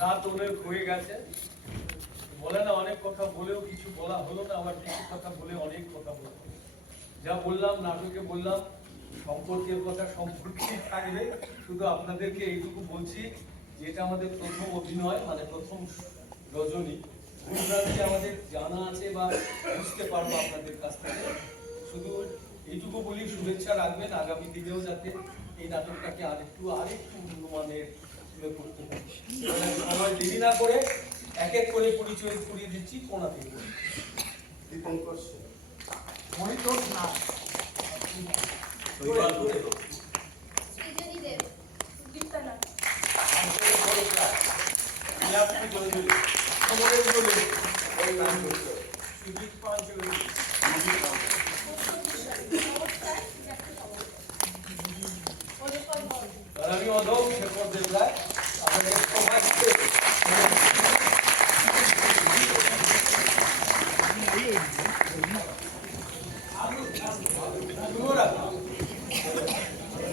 রাত অনেক হয়ে গেছে, বলে না অনেক কথা বলেও কিছু বলা হলো না, আবার কিছু কথা বলে অনেক কথা বলবো। যা বললাম নাটকে বললাম, সম্পর্কের কথা সম্পর্কেই থাকবে। শুধু আপনাদেরকে এইটুকু বলছি, যেটা আমাদের প্রথম অভিনয়, মানে প্রথম রজনী, ভুলভ্রান্তি আমাদের জানা আছে বা বুঝতে পারবো আপনাদের কাছ থেকে। শুধু এইটুকু বলি, শুভেচ্ছা রাখবেন আগামী দিনেও যাতে এই নাটকটাকে আরেকটু উন্নমানের করতে পারি। সময় দেরি না করে এক এক করে পরিচয় করিয়ে দিচ্ছি। কোনা থেকে দীপঙ্কর মনিতোষ না সৃজনী দেব, দীপ্তা নাথ, ওই নাম করছে।